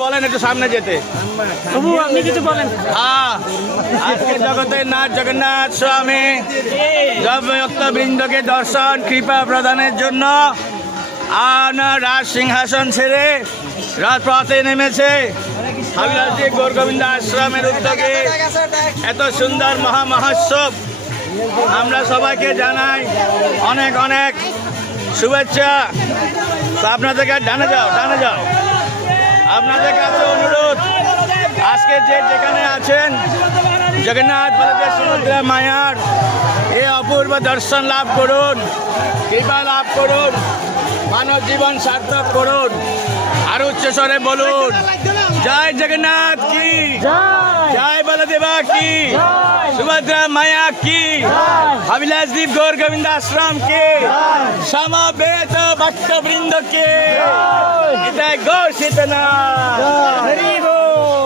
বলেন একটু সামনে যেতে। প্রভু আপনি কিছু বলেন। আজকে জগতের নাথ জগন্নাথ স্বামী ভক্তবৃন্দকে দর্শন কৃপা প্রদানের জন্য রাজ সিংহাসন ছেড়ে রাজপথে নেমেছে। হাবিলাসজি গৌর গোবিন্দ আশ্রমের উদ্যোগে এত সুন্দর মহামহোৎসব আমরা সবাইকে জানাই অনেক অনেক শুভেচ্ছা। তো আপনাদেরকে ডানে যাও আপনাদের কাছে অনুরোধ, আজকে যেখানে আছেন জগন্নাথ বলদেব সুভদ্রা মায়ার এই অপূর্ব দর্শন লাভ করুন, কৃপা লাভ করুন, মানব জীবন সার্থক করুন। আর উচ্চস্বরে বলুন জয় জগন্নাথ কি জয়, বলদেবা কি, সুভদ্রা মায়া কি, হাবিলাসজি গৌর গোবিন্দ আশ্রম কে, সমবেত ভক্তবৃন্দ কে, গৌর সীতনাথ।